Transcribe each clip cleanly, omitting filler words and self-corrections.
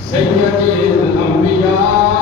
سید الانبیاء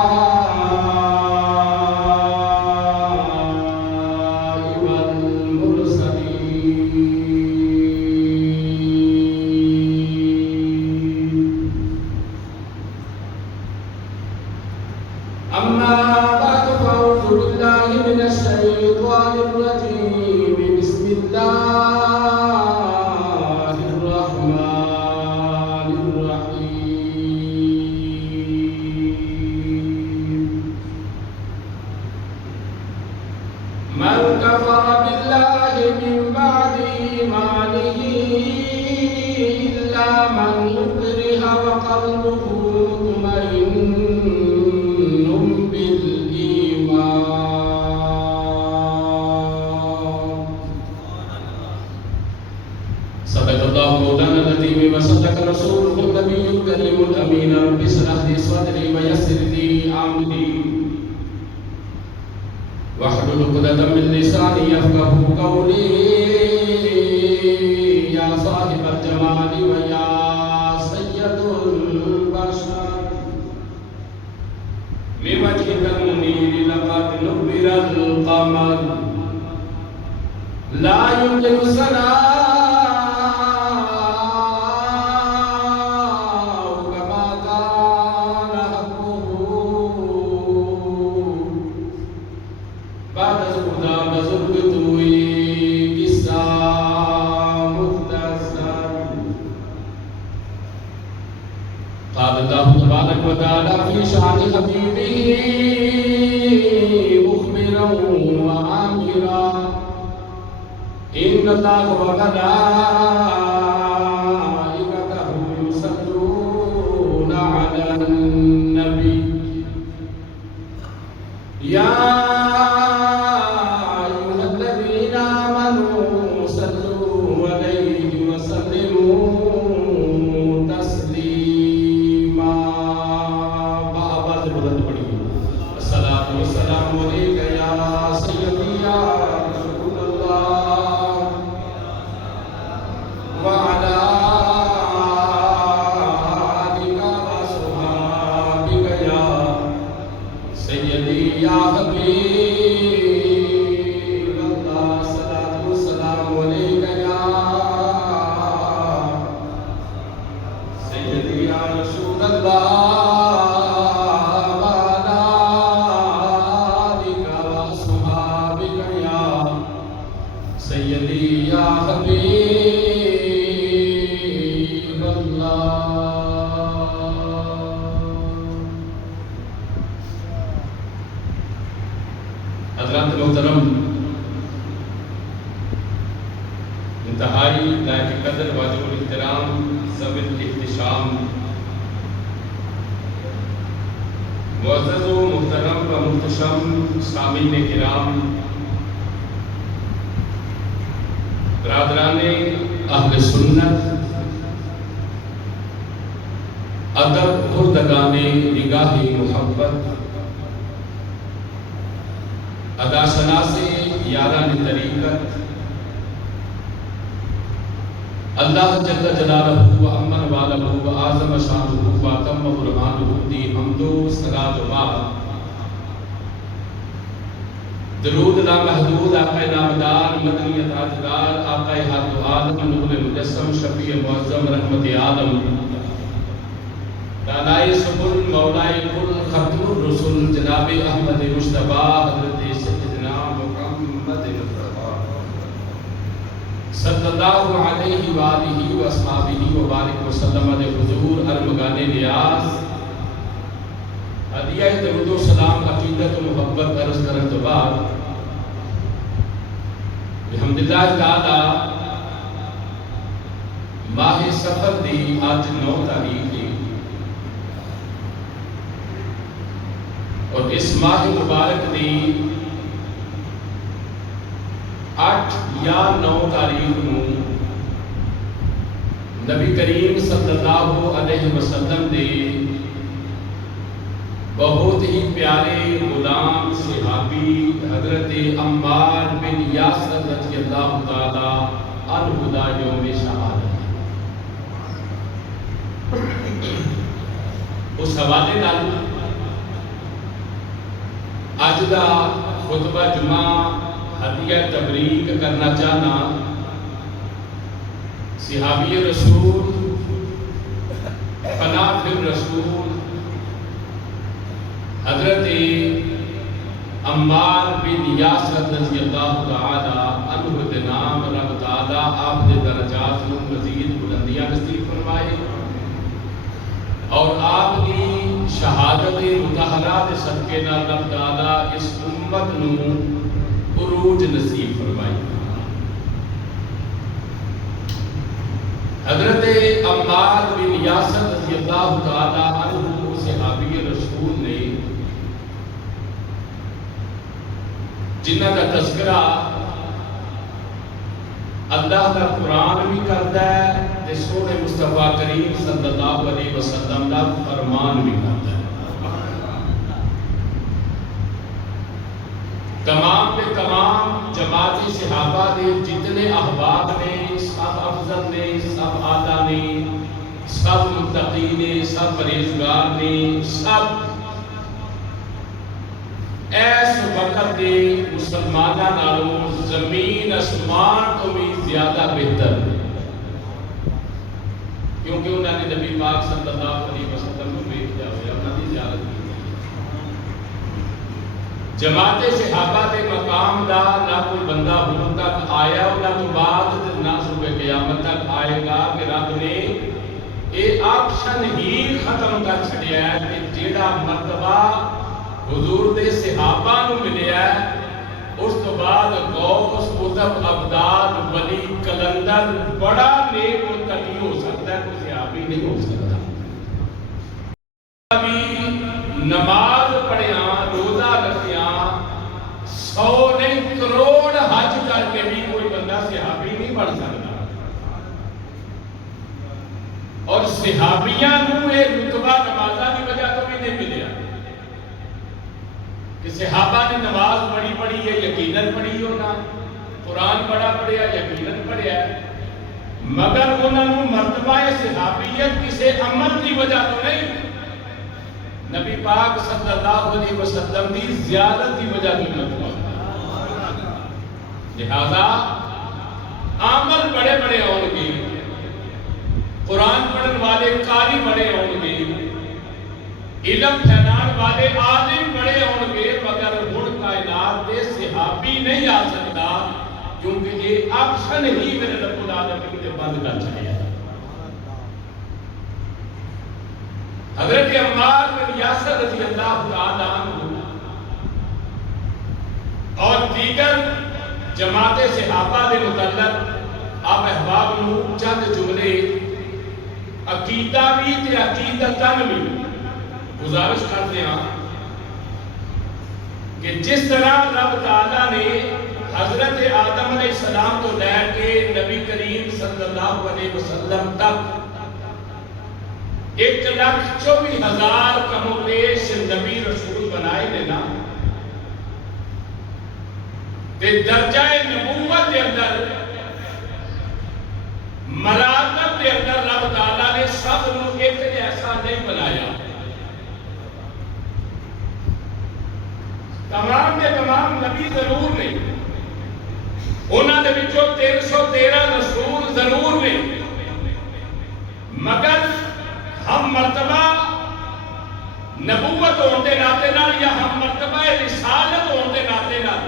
درود لامحدود آقا نامدار مدنی تاجدار آقا حق عالم نور مجسم شفیع معظم رحمت عالم دانائے سبل مولائے کل ختم الرسل جناب احمد مصطفیٰ حضرت سیدنا محمد مصطفیٰ صلی اللہ علیہ وآلہ وآصحابہ وبارک وسلم علیہ حضور ارمغان نیاز ہدیہ درود و سلام عقیدت و محبت عرض کرنے کے بعد الحمدللہ تعالی ماہ سفر دی آج 9 تاریخ دی اور اس ماہ مبارک دی 8 یا 9 تاریخ نو نبی کریم صلی اللہ علیہ وسلم دے بہت ہی پیارے غلام صحابی حضرت عمار بن یاسر رضی اللہ تعالی عنہ دا یوم شہادت اس حوالے نال اج دا خطبہ جمعہ ہدیہ تبریک کرنا چاہنا صحابی رسول فنا فر رسول حضرت عمار بن یاسر رضی اللہ تعالی عنہ دے نام رب تعالی آپ دے درجات نو مزید بلندیاں نصیب فرمائے اور آپ کی شہادت مطہرہ دے صدقے نال رب تعالی اس امت نو عروج نصیب فرمائے. حضرت عمار بن یاسر رضی اللہ تعالی عنہ صحابی رسول نے جنہ کا تذکرہ اللہ کا قرآن بھی کرتا ہے تے سونے مصطفیٰ کریم صلی اللہ علیہ وسلم کا فرمان بھی کرتا ہے. تمام کے تمام جماعتی صحابہ نے جتنے احباب نے سب افضل نے سب اعلیٰ نے سب متقی نے سب پرہیزگار نے سب ایس وقت کے مسلمانہ نالوں زمین اسمان کو بھی زیادہ بہتر ہے کیونکہ انہوں نے نبی پاک صلی اللہ علیہ وسلم کو بھیجا ہوا انہوں نے زیارت کی. جماعت صحابہ کے مقام دا نہ کوئی بندہ ہوں تک آیا انہوں تو بعد نہ صبح قیامت تک آئے گا کہ رب نے یہ آپشن ہی ختم کر چھڑیا ہے کہ جیڑا مرتبہ حضور دے صحابہ نو ملیا ہے اس تو بعد غوث قطب ابدال ولی کلندر بڑا نیک متقی ہو سکتا ہے کوئی صحابی نہیں ہو سکتا. ابھی نماز پڑھیاں روزہ رکھیاں 100 نہیں کروڑ حج کر کے بھی کوئی بندہ صحابی نہیں بن سکتا. اور صحابیاں نو یہ رتبہ نمازہ کی وجہ تو بھی نہیں ملیا کہ صحابہ نے نماز بڑی پڑھی ہے یقیناً پڑھی ہونا قرآن بڑا پڑھیا یقیناً پڑھیا مگر انہوں نے مرتبہ صحابیت کسی عمل کی وجہ تو نہیں نبی پاک صلی اللہ علیہ وسلم کی زیادت کی وجہ تو مرتبہ. لہذا عمل بڑے بڑے ہوں گے قرآن پڑھن والے قاری بڑے ہوں گے علم پھیلان والے عالم بڑے ہوں گے مگر ہن کائنات دے صحابی نہیں آ سکتا کیونکہ یہ آپشن ہی میرے رب العالمین نے بند کر چھڑیا. حضرت عمار بن یاسر رضی اللہ تعالی عنہ اور دیگر جماعت صحابہ دے متعلق آپ احباب نو چند جملے عقیدہ بھی تے عقیدتاً بھی گزارش کرتے ہیں کہ جس طرح رب تعالیٰ نے حضرت آدم علیہ السلام کو لے کے نبی کریم صلی اللہ علیہ وسلم تک 1,24,000 کم و بیش نبی رسول بنائے لینا تے درجہ نبوت کے اندر مراتب کے اندر رب تعالیٰ نے سب نو ایک جیسا نہیں بنایا. تمام کے تمام نبی ضرور نہیں انہوں نے بچوں 313 رسول ضرور نہیں مگر ہم مرتبہ نبوت ہونے ناتے نال یا ہم مرتبہ رسالت ہونے ناتے نال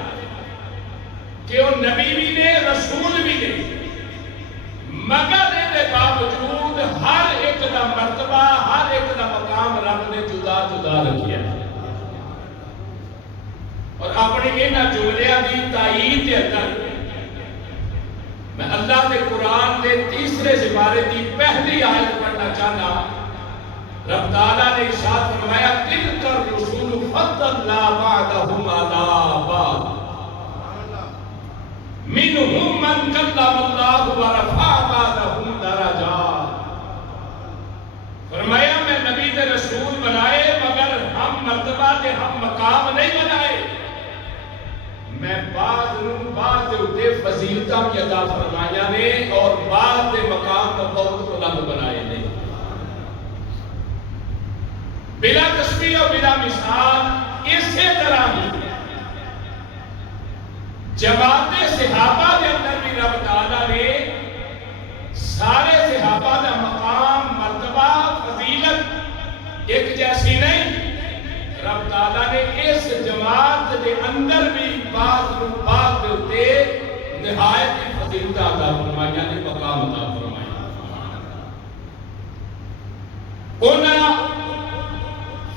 کہ وہ نبی بھی نے رسول بھی نہیں مگر دے باوجود ہر ایک دا مرتبہ ہر ایک دا مقام رب نے جدا جدا رکھیا اور اپنے انہاں جملیاں دی تائید کے اندر میں اللہ کے قرآن کے تیسرے سپارے کی پہلی آیت پڑھنا چاہنا. رب تعالیٰ نے ارشاد فرمایا تلک الرسول فضلنا بعضهم علی بعض منهم من کلم اللہ ورفع بعضهم درجات. فرمایا میں نبی کے رسول بنائے مگر ہم مرتبہ کے ہم مقام نہیں بنائے میں بعض دے فضیلتاں بھی عطا فرمایا نے اور بعض دے مقام کو بہت بلند بنائے نے. تشبیہ و بلا مثال اسی طرح ہی جماعت صحابہ کے اندر بھی رب تعالیٰ نے سارے صحابہ کا مقام مرتبہ فضیلت ایک جیسی نہیں، رب تعالیٰ نے اس جماعت کے اندر بھی بعض بعض ہوتے نہایت فضیلت عطا فرمائی، یعنی مقام عطا فرمائی۔ انہاں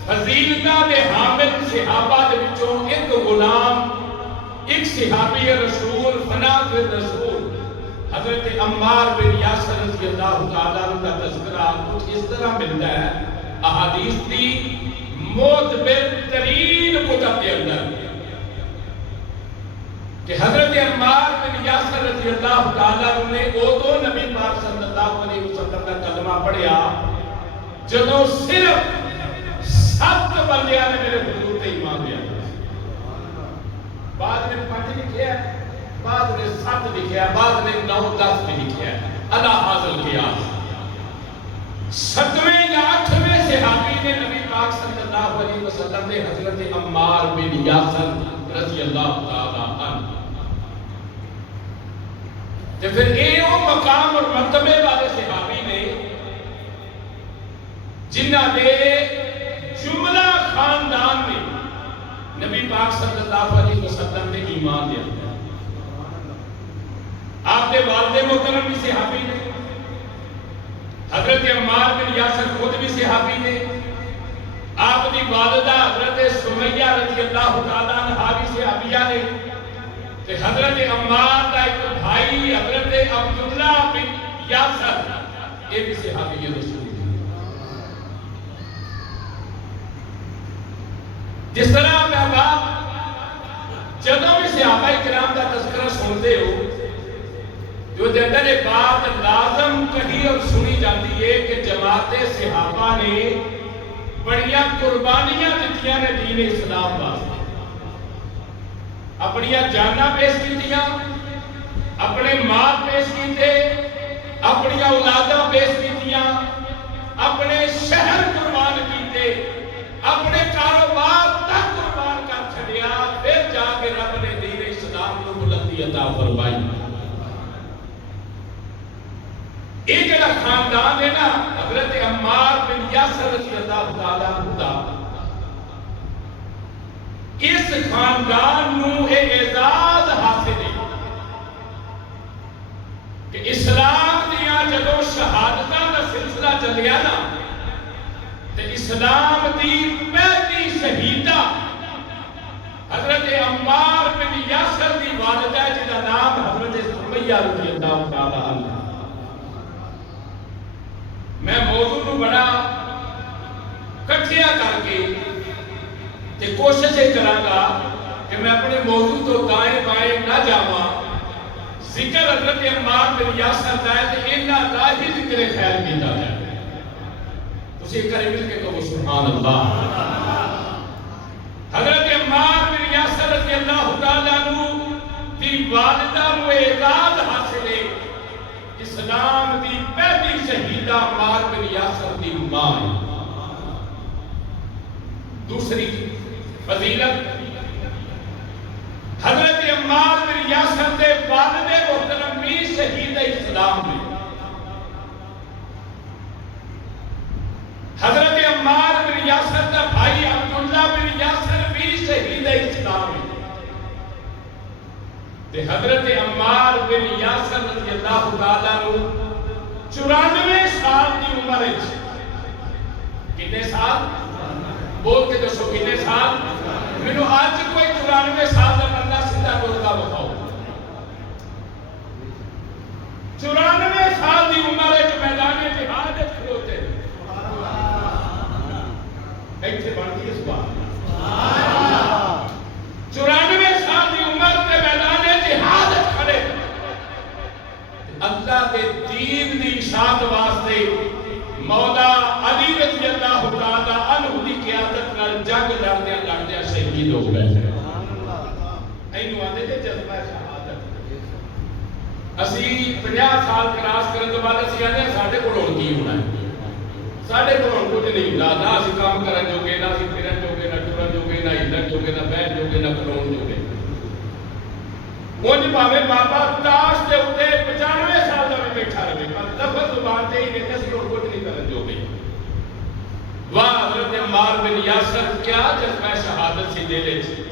فضیلتاں دے حامل صحابہ دے وچوں ایک غلام، ایک صحابی رسول فنا فی رسول حضرت عمار بن یاسر رضی اللہ تعالیٰ عنہ کا تذکرہ کچھ اس طرح ملتا ہے احادیث دی معتبر ترین کتب کے اندر کہ حضرت عمار بن یاسر رضی اللہ تعالیٰ عنہ نے دو نبی پاک صلی اللہ علیہ وسلم کا کلمہ پڑھیا جدوں صرف 7 بندیاں نے میرے حضور تے ایمان لیا، بعد نے 5 لکھے ہیں، بعد نے 7 لکھے ہیں، بعد نے 9 10 بھی لکھے ہیں، اللہ حاصل کیا 7ویں یا 8ویں صحابی نے نبی پاک صلی اللہ علیہ وسلم نے حضرت عمار بن یاسر رضی اللہ تعالیٰ عنہ تو پھر یہ وہ مقام اور مرتبے والے صحابی نے جنہ نے جملہ خاندان میں نبی پاک صلی اللہ علیہ وسلم نے ایمان لیا، آپ کے والد محترم بھی صحابی نے، حضرت عمار بن یاسر خود بھی صحابی نے، آپ کی والدہ حضرت سمیہ رضی اللہ تعالیٰ عنہ بھی صحابیہ نے، کہ حضرت عمار کا ایک بھائی حضرت عبداللہ بن یاسر یہ بھی صحابی رسول۔ جس طرح آپ احباب جدوں بھی صحابہ کرام کا تذکرہ سنتے ہو جو اندر ایک بات لازم کہی اور سنی جاتی ہے کہ جماعت صحابہ نے بڑیاں قربانیاں دتیاں نے دین اسلام واسطے، اپنی جاناں پیش کیتیاں، اپنے مال پیش کیتے، اپنی اولاداں پیش کیتیاں، اپنے شہر قربان کیتے، اپنے کاروبار تک قربان کر چھڑیا، پھر جا کے رب نے دین اسلام کو بلندی عطا فرمائی۔ ایک جڑا خاندان ہے نا حضرت عمار بن یاسر رضی اللہ تعالیٰ عنہ، اس خاندان نو اعزاز حاصل ہے کہ اسلام دیا جدوں شہادتاں کا سلسلہ چلیا نا تو اسلام دی پہلی شہیدہ حضرت عمار بن یاسر دی والدہ جن کا نام حضرت سمیہ رضی اللہ تعالیٰ عنہ۔ میں موضوع کو بڑا کٹھیا کر کے کوشش کراں کہ میں اپنے موضوع تو دائیں بائیں نہ جاواں، ذکر حضرت عمار بن یاسر دا ہے تو انہاں دا ہی ذکر خیر کیتا ہے، تسی کرے مل کے کہو سبحان اللہ۔ حضرت عمار بن یاسر رضی اللہ تعالیٰ عنہ دی والدہ نو اعزاز حاصل ہے، اسلام دی پہلی شہیدہ عمار بن یاسر دی ماں ہے۔ دوسری فضیلت حضرت عمار بن یاسر دے والد محترم بھی شہید اسلام نے، حضرت عمار بن یاسر دا بھائی عبداللہ بن یاسر بھی شہید اسلام ہے، حضرت عمار بن یاسر رضی اللہ تعالیٰ عنہ 94 سال کی عمر ہے، کتنے سال؟ بول کے دسو کتنے سال؟ میں نے آج کوئی 94 سال کا بندہ سیدھا بولتا بتاؤ، 94 سال کی عمر ہے جو میدان جہاد کھلوتے ایتھے بنتی اس بات 94 سال کی عمر کے میدان جہاد کھڑے اللہ کے دین دی اشاعت واسطے مولا علی رضی اللہ تعالیٰ عنہ دی قیادت نال جنگ لڑدیاں شہید ہو گئے۔ اینو آندے تے جذبہ شہادت۔ اسی 50 سال کراس کرن تو بعد اسی آندے ساڈے کول ہن کی ہونا ہے، ساڈے کول ہن کچھ نہیں ہوندا، نہ اسی کام کرن جوگے، نہ اسی پھرن جوگے، نہ ہلن جوگے، نہ بیٹھ جوگے، نہ کھلون جوگے۔ انج بھاویں بابا تاش دے اوتے 95 سال دا بھی بیٹھا رہے، پر لفظ زبان تے ہی نہیں، اس کو کچھ نہیں کرن جوگے۔ واہ حضرت عمار بن یاسر کیا جذبہ شہادت سی دے لے سی،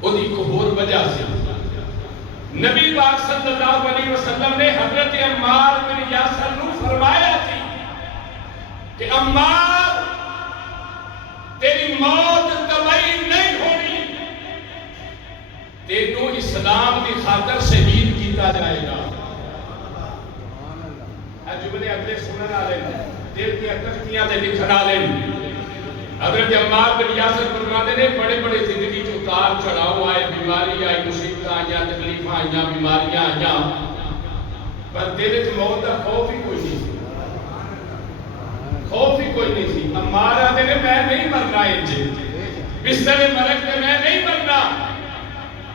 اودی کو ہور وجہ سی۔ نبی پاک صلی اللہ علیہ وسلم نے حضرت عمار بن یاسر نو فرمایا تھی کہ عمار تیری موت طبعی نہیں ہونی، تینوں اسلام کی خاطر شہید کیتا جائے گا۔ جملے اگلے سنن والے دل کی تختیاں تے لکھن والے حضرت عمار بن یاسر فرماتے نے بڑے بڑے زندگی چ اتار چڑھاؤ آئے، بیماری آئی، مصیبت آئی، تکلیفاں آئی، بیماریاں آئی، پر دل وچ موت دا خوف ہی کوئی نہیں سی، خوف ہی کوئی نہیں سی۔ عمار آتے نے میں نہیں مرنا انج، بستر مرگ تے میں نہیں مرنا،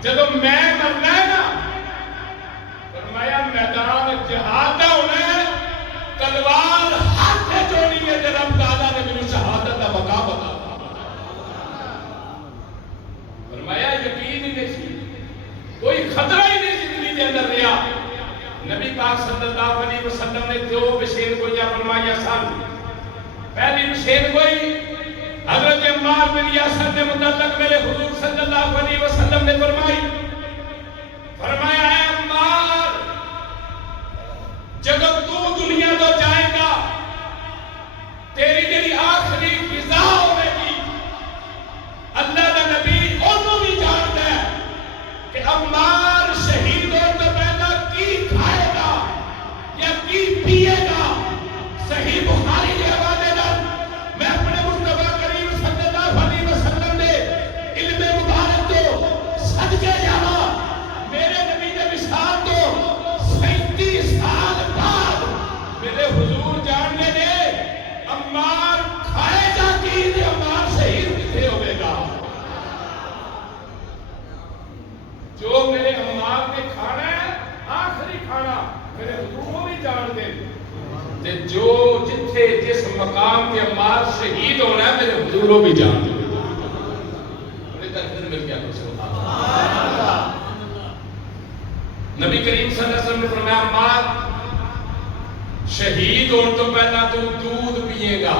جدو میں مرنا ہے نا فرمایا میدان جہاد دا ہونا ہے، تلوار ہاتھ سے چونی ہے، جناب دادا نے مجھے شہادت دا مقام بتا فرمایا یقین ہی نہیں سی، کوئی خطرہ ہی نہیں زندگی کے اندر رہا۔ نبی پاک صلی اللہ علیہ وسلم نے دو بشیر گوئیاں فرمایا سن۔ پہلی بشیر گوئی حضرت عمار بن یاسر نے متعلق میرے حضور صلی اللہ علیہ وسلم نے فرمائی، فرمایا اے عمار جب تو دنیا تو جائے گا تیری جڑی آخری غذا ہوے گی، اللہ دا نبی انہوں بھی جانتا ہے کہ عمار شہید ہو تو پہلا کی کھائے گا یا کی پیے گا۔ صحیح بخاری کے حوالے نال میں اپنے مصطفیٰ کریم صلی اللہ علیہ وسلم نے علم مبارک تو صدقے جانا، میرے نبی نے وصال تو 37 سال بعد میرے حضور جاننے دے عمار کھائے گا کی، عمار شہید کتنے ہوئے گا۔ جو میرے عمار نے کھانا ہے آخری کھانا میرے حضور کو بھی جان دے، جو جتھے جس مقام کے عمار شہید ہونا ہے میرے حضور کو بھی جان دے۔ مل گیا نبی کریم صلی اللہ علیہ وسلم نے فرمایا عمار شہید ہونے تو پہلا تو دودھ پیے گا۔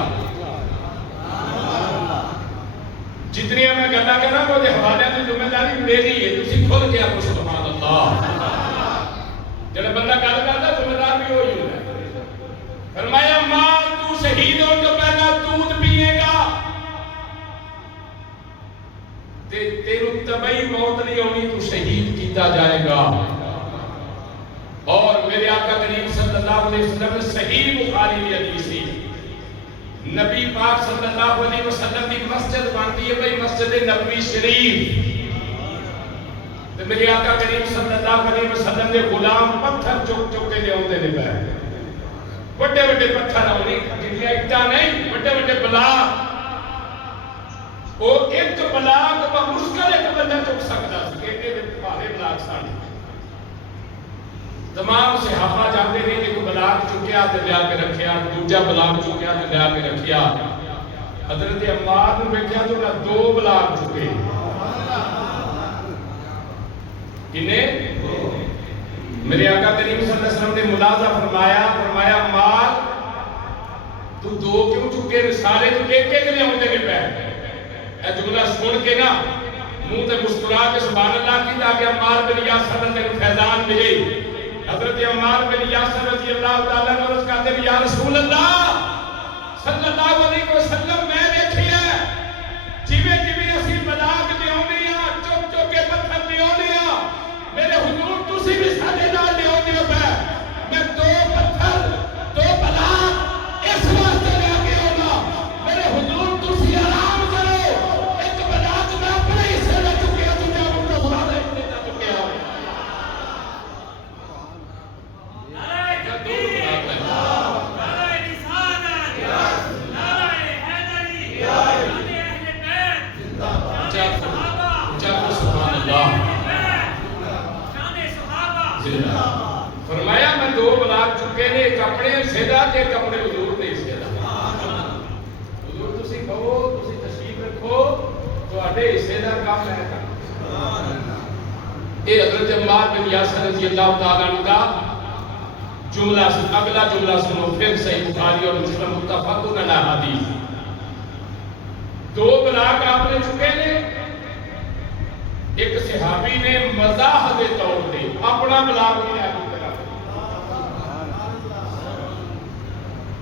جتنی میں گلا کرنا وہ حوالے کی ذمہ داری میری ہے، تسی کھل کے آپ سبحان اللہ جب بندہ گل کرتا ذمہ دار بھی ہوئی ہے۔ فرمایا ماں تو شہید ہونے تو پہلا دودھ پیے گا، تیرو طبعی موت نہیں ہونی، تو شہید کیتا جائے گا۔ اور میرے آقا کریم صلی اللہ علیہ وسلم نے صحیح بخاری کی حدیث ہے، نبی پاک صلی اللہ علیہ وسلم کی مسجد بنتی ہے بھئی مسجد نبوی شریف، تو میرے آقا کریم صلی اللہ علیہ وسلم نے غلام پتھر چک چک کے لے آتے نے پہ بڑے بڑے پتھر آنے جنہیں اٹھا نہیں، بڑے بڑے بلاک، وہ ایک بلاک با مشکل ایک بندہ چک سکتا ہے، کہتے ہیں پہلے بلاک ساڑھے تمام صحابہ جاتے ہیں کہ بلاک چکیا تو لیا کے رکھیا، دوجہ بلاک چکیا تو لیا کے رکھیا۔ حضرت عمار نے بیٹھیا تو نہ دو بلاک چکے، کنہیں میرے آقا کریم صلی اللہ علیہ وسلم نے ملاحظہ فرمایا عمار تو دو کیوں چکے، رسالے تو ایک ایک لے ہوندے کے پہ۔ اے جملہ سن کے نا منہ تے مسکرا کے سبحان اللہ کی تاکہ عمار بن یاسر نے فیضان ملے۔ حضرت عمار بن یاسر رضی اللہ تعالیٰ نے اس کہتے ہیں یا رسول اللہ صلی اللہ علیہ وسلم میں دیکھی ہے جیوے جیوے اسی بلاک دے ہونے ہیں، چک چک کے پتھر دے ہونے ہیں، میرے حضور تسی بھی سارے نال دے ہونے ہیں، میں دو پتھر دو بلاک اس واسطے لے کے ہونا، میرے حضور تسی آرام کرو، ایک بلاک میں اپنے حصے لے چکے ہیں، تجھے اپنا خدا دے لے چکے ہیں۔ فرمایا میں دو بلاک چکے نے، ایک اپنے حصہ تے ایک اپنے حضور نے حصہ۔ حضور تسی کہو، تسی تشریف رکھو، بڑے حصے کا کام ہے. یہ حضرت عمار بن یاسر رضی اللہ تعالیٰ عنہ کا جملہ. اگلا جملہ سنو پھر صحیح بخاری اور مسلم متفق علیہ حدیث. دو بلاغ آپ نے چکے نے. ایک صحابی نے مزاح کے طور پہ اپنا بلاغ بھی آگے کرا.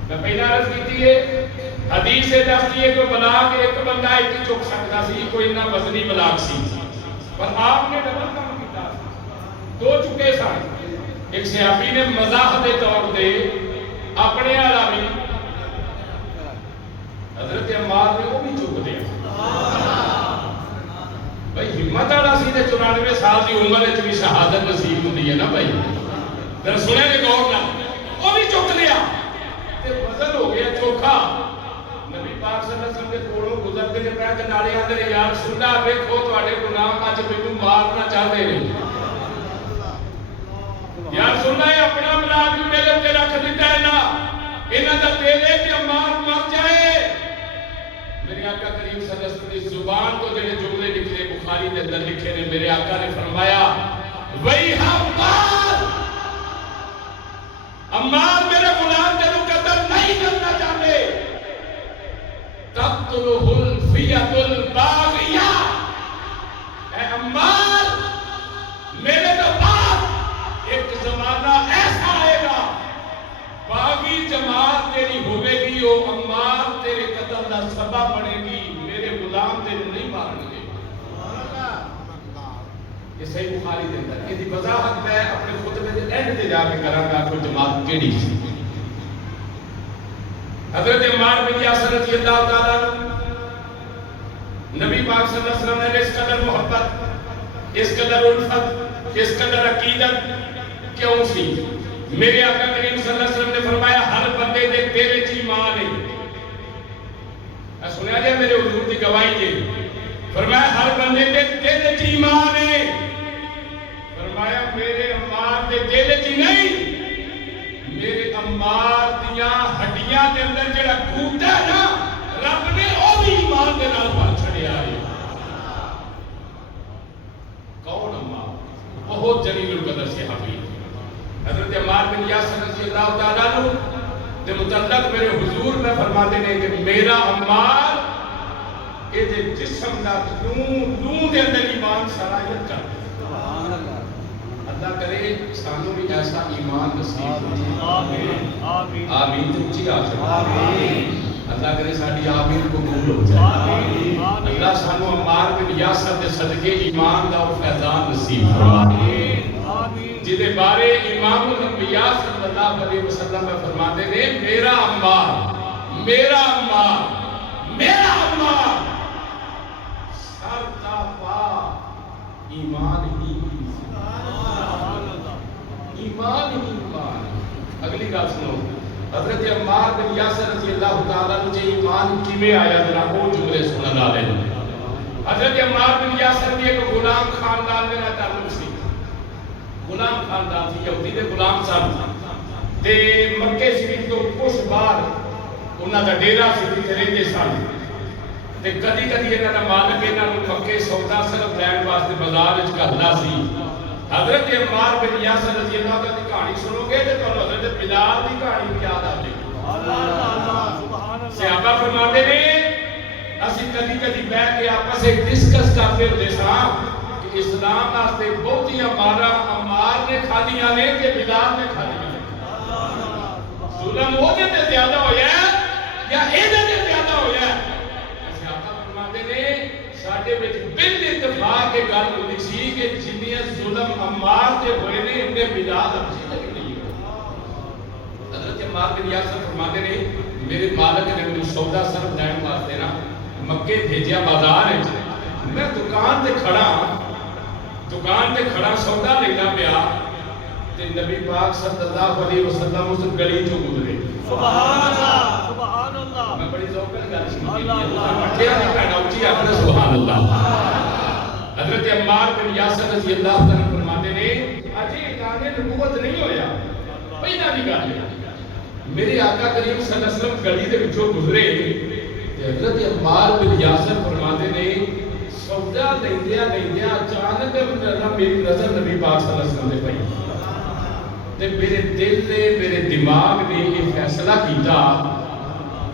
میں پہلا عرض کی ہے حدیث سے دستی ہے کہ بلاغ ایک بندہ ایک ہی چک سکتا سی, کوئی نہ وزنی بلاغ سی, پر آپ نے ڈبل کام کیا, دو چکے سن. ایک صحابی نے مزاح کے طور پہ اپنے والا بھی حضرت عمار نے وہ بھی چک دیا. بھائی ہمت والا سی تے 94 سال کی عمر وچ بھی شہادت نصیب ہوندی ہے نا بھائی. ذرا سنے تے غور نال, وہ بھی چک لیا تے وزن ہو گیا چوکھا. نبی پاک صلی اللہ علیہ وسلم کے کولوں گزرتے نے پے تے نالے آندے نے یار سننا ویکھو تواڈے گناہ اج مینوں مارنا چاہتے نے. یار سننا ہے اپنا بلاغ بھی میرے تے رکھ دیتا ہے نا, انہاں دا دل ہے کہ عمار مر جائے. میرے آقا کریم صلی اللہ علیہ وسلم کی زبان کو جڑے جملے نکلے بخاری کے اندر لکھے نے, میرے آقا نے فرمایا وَيْحَ عمار, عمار میرے غلام تینوں قتل نہیں کرنا چاہتے. تَقْتُلُهُ الْفِيَةُ الْبَاغِيَةُ, اے عمار میرے تو بعد ایک زمانہ ایسا آئے گا باغی جماعت تیری ہوئے گی, وہ عمار تیرے قتل کا سبب بنے گی, میرے غلام تیرے نہیں مارن گے. یہ صحیح بخاری کے اندر. یہ وضاحت میں اپنے خطبے کے اینڈ تے جا کے کراں گا کہ جماعت کیڑی سی. حضرت عمار بن یاسر رضی اللہ تعالیٰ عنہ نبی پاک صلی اللہ علیہ وسلم نے اس قدر محبت, اس قدر الفت, اس قدر عقیدت کیوں سی؟ میرے آقا کریم صلی اللہ علیہ وسلم نے فرمایا ہر بندے دے دل وچ ایمان ہے. سنیا جائے میرے حضور کی گواہی دے. فرمایا ہر بندے دے دل وچ ایمان ہے. فرمایا میرے عمار دے دل وچ نہیں, میرے عمار دیاں ہڈیاں دے اندر جڑا گوٹا ہے نا رب نے او بھی ایمان دے نال بھر چھڑیا ہے. کون عمار؟ بہت جلیل القدر صحابی. حضرت عمار بن یاسر رضی اللہ تعالیٰ عنہ دے متعلق میرے حضور میں فرماتے ہیں کہ میرا عمار یہ جسم دا دوں دے اندر ایمان صلاحیت کر. اللہ کرے سانوں بھی ایسا ایمان نصیب ہو. آمین آمین. تو اچھی آمین. اللہ کرے ساری آمین قبول ہو جائے. اللہ سانوں عمار بن یاسر دے صدقے ایمان دا فیضان نصیب فرمائے. جدے بارے امام الانبیاء صلی اللہ علیہ وسلم میں فرماتے ہیں میرا عمار, میرا عمار, میرا عمار سر تا پا ایمان ہی ایمان ہی ایمان. اگلی گل سنو, حضرت عمار بن یاسر رضی اللہ تعالیٰ عنہ ایمان کیویں آیا ذرا وہ جملے سنن والے. حضرت عمار بن یاسر دی ایک غلام خاندان میں تعلق سی. غلام خاندان سی, یہودی دے غلام سن تے مکے شریف تو کچھ باہر انہاں دا ڈیرا سی جتھے رہندے سن. تے کدی کدی انہاں دا مالک انہاں نوں مکے سودا صرف لین واسطے بازار وچ گھلدا سی. حضرت عمار بن یاسر رضی اللہ عنہ دی کہانی سنو گے تے تانوں حضرت بلال دی کہانی یاد آ جائے گی. سبحان اللہ. صحابہ فرماتے نے اسی کدی کدی بیٹھ کے آپس وچ ڈسکس کرتے ہوندے ساں کہ اسلام واسطے بہتیاں مارا عمار نے کھادیاں نے کہ بلال نے کھادیاں نے. ظلم وہ تے زیادہ ہویا یا اے دے زیادہ ہویا؟ صحابہ فرماتے نے ساڈے وچ بل اتفاق کے گل ہوندی سی کہ جنیاں ظلم عمار تے ہوئے نے ان دے بلال اچھی لگی نہیں. حضرت عمار بن یاسر فرماتے نے میرے مالک نے مجھے سودا صرف لین واسطے نا مکے بھیجیا بازار ہے. میں دکان تے کھڑا سودا لینا پیا تے نبی پاک صلی اللہ علیہ وسلم اس گلی چوں گزرے. سبحان اللہ سبحان اللہ. میں بڑی ذوق نال گل سنی. مٹھیا دی کہنا اونچی آکھنا سبحان اللہ. حضرت عمار بن یاسر رضی اللہ عنہ فرماتے نے اجے اعلان نبوت نہیں ہویا پہلا دی گل ہے. میرے آقا کریم صلی اللہ علیہ وسلم گلی دے وچوں گزرے تے حضرت عمار بن یاسر فرماتے نے سودا لیندیا اچانک میری نظر نبی پاک صلی اللہ علیہ وسلم نے پئی تے میرے دل نے میرے دماغ نے یہ فیصلہ کیتا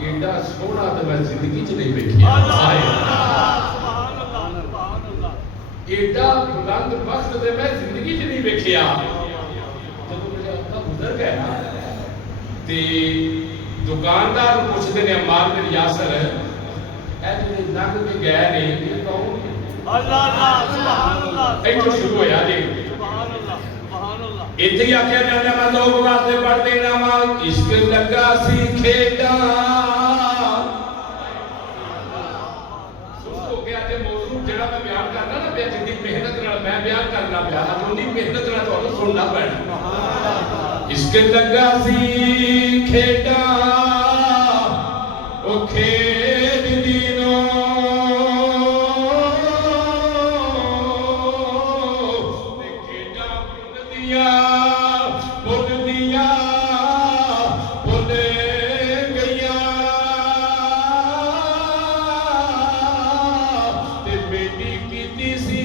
ایڈا سونا تو میں زندگی چ نہیں ویکھیا ایڈا بلند بخت تے میں زندگی چ نہیں ویکھیا جب میرے ابا گزر گئے نا تے دکاندار پوچھتے ہیں عمار بن یاسر اے جڑے لنگ کے گئے نے یہ کون اللہ اللہ سبحان اللہ ایتھے شروع ہویا جی سبحان اللہ سبحان اللہ ایتھے ہی آکھیا جاندا میں لوگ واسطے پڑھ دینا وا عشق لگا سی کھیڈاں سو گیا تے موضوع جڑا میں بیان کرنا نا بے جدی محنت نال میں بیان کرنا پیا اونی محنت نال تانوں سننا پینا عشق لگا سی کھیڈاں او کھیڈ دینو تے کھیڈاں بن دیا بن گئیاں تے بیٹی کیتی سی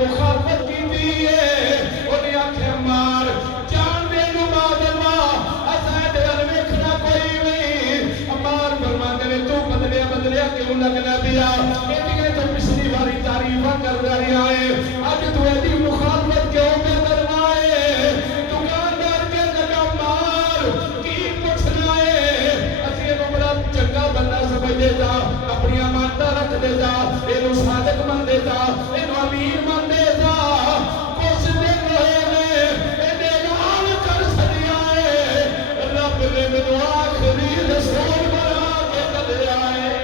مخالفت کی یہ تو پچھلی باری تعریف کر رہا ہے اج تو ایسی مخالفت کیوں پہ کرنا ہے دکاندار کے لگا مار کی پوچھنا ہے اسی یہ بڑا چنگا بندہ سمجھ جا اپنی امانتاں رکھ دے جا یہ صادق من دے جا یہ امین من دے جا کچھ دن ہوئے نے یہ اعلان کر چھڈیا ہے رب نے مینوں آخری رسول بنا کے گھلیا ہے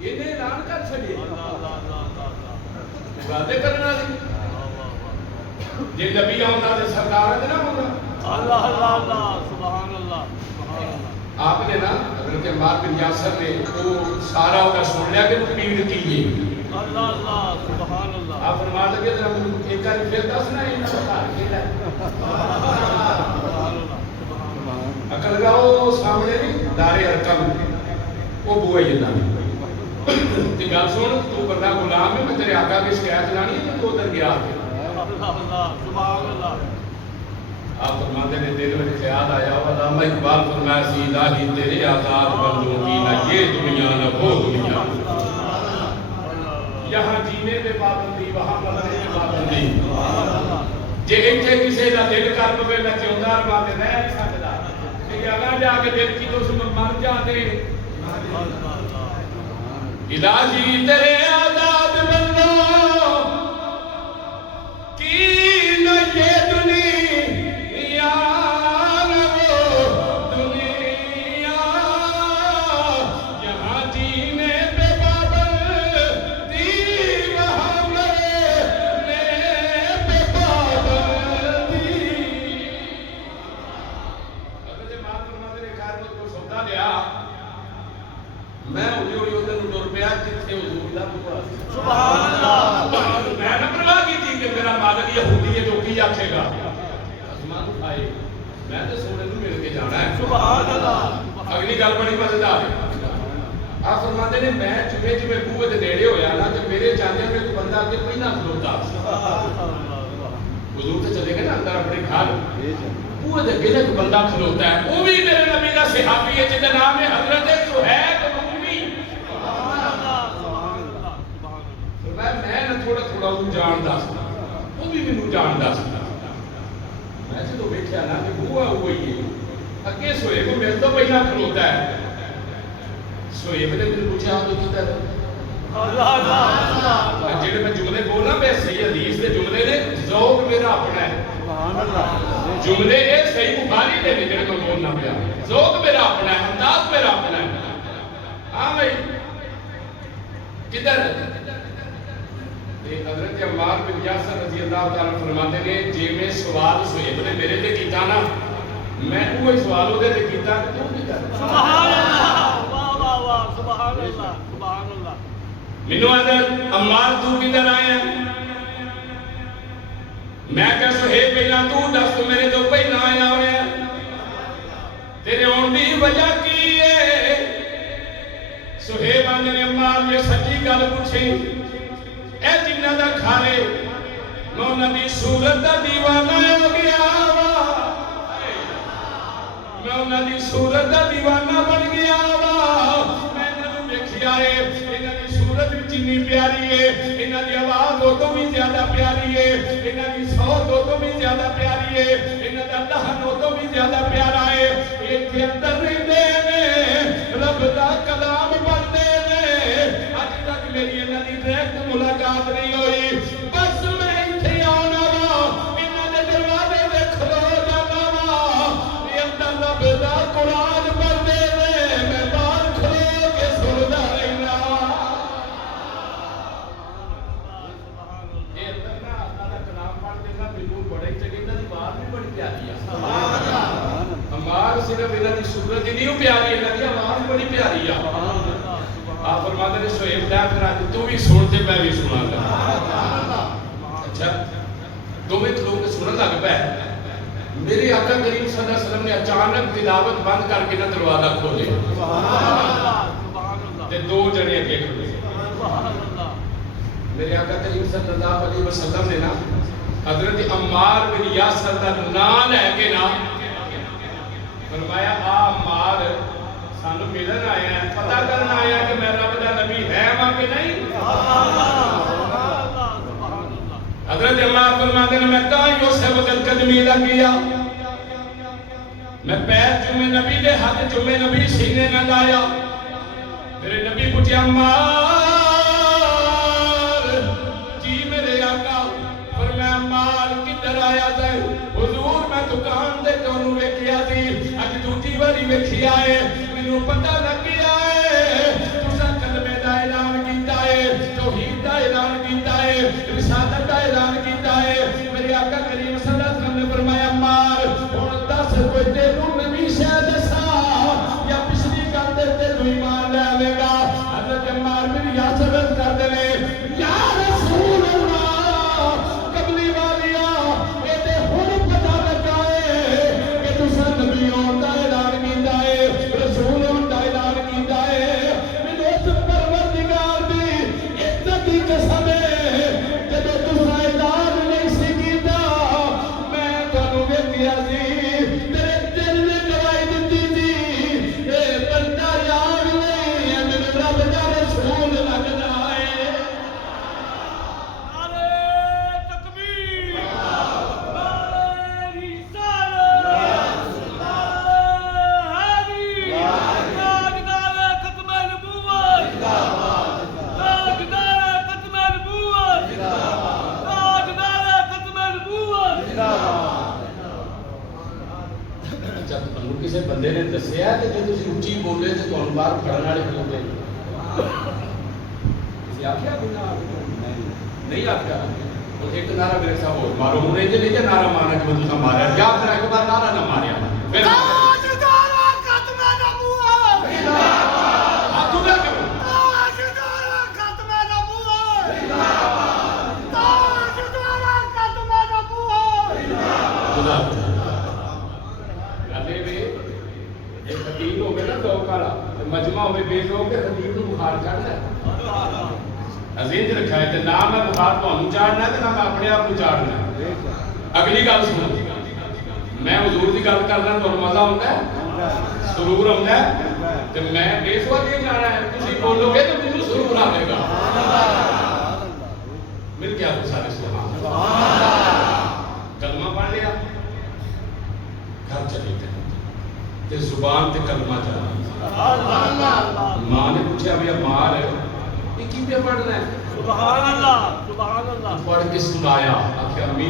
انہیں اعلان کر چھڈیا وعدے کرنا سی جے نبی آوندا تے سرکار تے نہ ہوندا اللہ اللہ اللہ سبحان اللہ آپ نے نا حضرت عمار بن یاسر نے وہ سارا کا سن لیا کہ وہ پیڑ کی ہے اللہ اللہ سبحان اللہ آپ فرما لگے ذرا ایک بار پھر دسنا ہے انہاں کا کیڑا سبحان اللہ عقل گاؤ سامنے نہیں دار ارقم وہ بوئے جنہ تے گل سن تو بندہ غلام ہے میں تیرے آقا کی شکایت لانی ہے تو ادھر گیا اللہ اللہ سبحان اللہ آپ فرماتے ہیں دل میں خیال آیا علامہ اقبال فرمایا سی الہی تیرے آزاد بندوں کی نہ یہ دنیا نہ وہ دنیا یہاں جینے پہ پابندی وہاں مرنے پہ پابندی جے ایتھے کسی دا دل کر پوے میں چوندار باتے رہ نہیں سکدا کہ اگاں جا کے دل کی تو اس میں مر جاتے الہی تیرے آزاد بندوں کی نہ یہ دنیا نہ وہ دنیا یہاں جینے پہ پابندی وہاں مرنے پہ پابندی اگر جب بات فرماتے نے خیر مت کو سودا لیا میں ہوئی ادھر ٹر پیا جتنے حضور دا بکوا سبحان اللہ میں نہ پرواہ کی تھی کہ میرا مالک یہودی ہے تو کی آکھے گا آسمان اٹھائے میں تو سونے نو مل کے جانا ہے سبحان اللہ اگلی گل بڑی مزیدار ہے آپ فرماتے نے میں جبے جبے بوئے دے نیڑے ہویا نا تے میرے جاندے میں ایک بندہ اگے پہلا کھلوتا حضور تے چلے گئے نا اندر اپنے گھر بوئے دے اگے ایک بندہ کھلوتا ہے وہ بھی میرے نبی دا صحابی ہے جس کا نام ہے حضرت سہیب میں نہ تھوڑا تھوڑا وہ جاندا سی وہ بھی مینوں جاندا سی میں جدوں ویکھیا نا کہ بوا ہوئی ہے اگے سہیب میرے تو پہلا کھلوتا ہے سہیب نے مجھے پوچھا تو کدھر اللہ اللہ جڑے میں جملے بولنا میں صحیح حدیث دے جملے نے ذوق میرا اپنا ہے سبحان اللہ جملے اے صحیح بخاری دے جڑے میں بولنا پیا ذوق میرا اپنا ہے انداز میرا اپنا ہے ہاں بھائی کدھر حضرت عمار بن یاسر رضی اللہ تعالیٰ فرماتے ہیں جے میں سوال سہیب نے میرے تے کیتا نا میں وہی سوال اودے تے کیتا کہ تو کیتا سبحان اللہ واہ واہ واہ سبحان اللہ سبحان اللہ مینوں حضرت عمار تو کدھر آیا میں کہ سہیب پہلا تو دس تو میرے تو پہلا آیا ہویا تیرے اون دی وجہ کی ہے سہیب نے عمار نے سچی گل پوچھی اے جنہ دا کھارے میں انہاں دی صورت دا دیوانہ ہو گیا وا میں انہاں دی صورت دا دیوانہ بن گیا وا میں انہاں نوں ویکھیا اے انہاں دی صورت وچ اتنی پیاری ہے انہاں دی آواز او تو بھی زیادہ پیاری ہے انہاں دی صوت او تو بھی زیادہ پیاری ہے انہاں دا لحن او تو بھی زیادہ پیارا ہے ایتھے اندر رہندے نے رب دا کلام پڑھدے نے اج تک میری انہاں دی ڈائریکٹ ملاقات نہیں ہوئی بس میں ایتھے آنا وا انہاں دے دروازے تے کھلو جانا وا یہ اندر رب دا قرآن پڑھدے نے میں باہر کھلو کے سندا رہنا یہ اندر نا اللہ دا کلام پڑھدے نا بالکل بڑے چنگے انہاں دی بات بھی بڑی پیاری ہے سبحان اللہ ہمار صرف انہاں دی صورت ہی نہیں پیاری انہاں دی آواز بڑی پیاری ہے آپ فرماتے ہیں سہیب دیا کرا تو بھی سنتے میں بھی سنا گا اچھا دو میں لوگ سنن لگ پہ میرے آقا کریم صلی اللہ علیہ وسلم نے اچانک تلاوت بند کر کے نہ دروازہ کھولے تے دو جنے اگے کھڑے میرے آقا کریم صلی اللہ علیہ وسلم نے نا حضرت عمار بن یاسر دا نام لے کے نا فرمایا عمار سانو ملن آیا ہے، پتہ کرنا آیا کہ میں رب دا نبی ہے وہاں کہ نہیں؟ حضرت عمار فرماتے ہیں میں کہاں یوسف وقت قدمی لگیا، میں پیر جمعے نبی دے ہاتھ جمعے نبی سینے نہ لایا، میرے نبی پوچھے عمار جی میرے آقا، فرمایا عمار کدھر آیا تھا؟ حضور میں دکان دے کونوں ویکھیا سی، اج دوجی واری ویکھیا ہے، مینوں پتہ لگ گیا ہے تساں کلمے دا اعلان کیتا ہے، توحید دا اعلان کیتا ہے، رسالت دا اعلان کیتا ہے۔ میرے آقا کریم صلی اللہ علیہ وسلم نے فرمایا عمار ہن دس کوئی تینوں نبی شے دسا یا پچھلی گل تے تینوں ایمان لے آوے گا؟ حضرت عمار میری یاسرت کر دے یا رسول اللہ قبلی والیا اے تے ہن پتہ لگا ہے کہ تساں نبی ہون دا اعلان کیتا ہے، رسول ہون دا اعلان کیتا ہے۔ مینوں اس پروردگار دی عزت دی قسم ہے جدوں تساں اعلان نہیں سی کیتا میں تانوں ویکھیا سی، تیرے دل نے گواہی دتی سی اے بندہ یاد نہیں ہے مینوں رب دا رسول لگدا ہے۔ جب تمہیں کسی بندے نے دسیا کہ جب تسی اچھی بولے تو تمہیں باہر کھڑن والے بولے کسی آخیا نہیں آخیا ایک نعرہ میرے صاحب ہو مارو ہونے جو نہیں نعرہ مارنا جو تسا ماریا یا پھر ایک بار نعرہ نہ ماریا پھر تاجدارہ ختم نبوت ہاتھوں نہ کرو تاجدارہ ختم نبوت تاجدارہ ختم نبوت خدا ایک خطیب ہو گیا نا دو کالا مجمع ہوئے بے دو کے خطیب کو بخار چڑھنا ہے عزیز رکھا ہے کہ نہ میں بخار تو ہم چاڑنا ہے کہ نہ میں اپنے آپ کو چاڑنا ہے۔ اگلی گل سنو میں حضور کی گل کرنا تو مزہ ہوتا ہے سرور ہوتا ہے تو میں بے سوا یہ جانا ہے تسی بولو گے تو تمہیں سرور آئے گا مل گیا تو سارے سبحان کلمہ پڑھ لیا گھر چلے گئے تے زبان تے کلمہ چلا ماں نے پوچھا ابھی عمار یہ کی پہ پڑھنا ہے؟ سبحان اللہ سبحان اللہ پڑھ کے سنایا آخر امی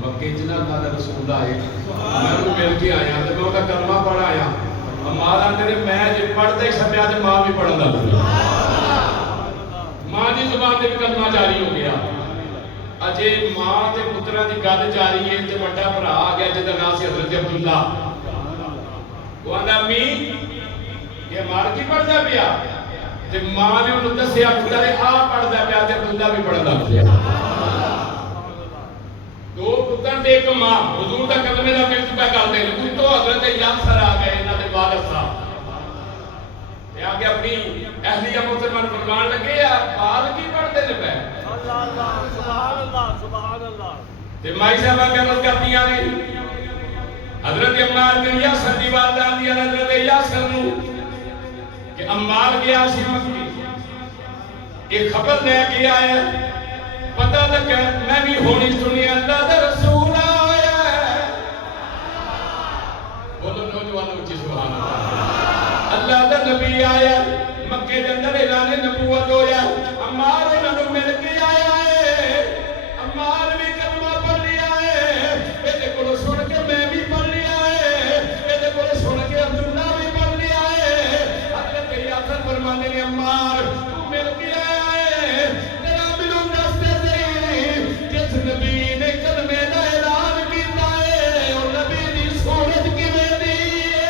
مکے جنہ اللہ رسول آئے میں وہ مل کے آیا تو میں انہوں کا کلمہ پڑھ آیا عمار آتے نے میں جب پڑھتا ہی سمجھا تو ماں بھی پڑھنا ماں دی زبان تے بھی کلمہ جاری ہو گیا اجے ماں تے پترہ دی گل جاری ہے تے بڑا بھرا آ گیا جدا نام سی حضرت عبداللہ وہ آندا امی یہ مار کی پڑھتا پیا تے ماں نے انہوں دسیا عبداللہ نے آ پڑھتا پیا تے عبداللہ بھی پڑھتا پیا دو پتر تے ایک ماں حضور دا کلمے دا مل چکا کرتے ہیں کوئی تو حضرت یاسر آ گئے انہاں دے والد صاحب تے آگے اپنی اہلیہ محترمہ فرمان لگے یا بال کی پڑھتے نے پہ اللہ سبحان اللہ سبحان اللہ تے مائی صاحبہ کرت کرتیاں نے حضرت عمار بن یاسر دی والدہ دی حضرت یاسر نو کہ عمار گیا سی مکی ایک خبر لے گیا ہے پتہ لگا میں بھی ہونی سنی اللہ دا رسول آیا ہے بولو نوجوانوں اچھی سبحان اللہ دا نبی آیا مکے دے اندر اعلان نبوت ہویا عمار انہوں نے مل کے آیا ہے عمار بھی کلمہ پڑھ لیا ہے ایدے کو سن کے میں بھی پڑھ لیا ہے ایدے کو سن کے عبداللہ بھی پڑھ لیا ہے حضرت یاسر فرمانے نے عمار تو مل کے آیا ہے تیرا ملوں دستے سے جس نبی نے کلمے دا اعلان کیتا ہے اور نبی دی صورت کی میری ہے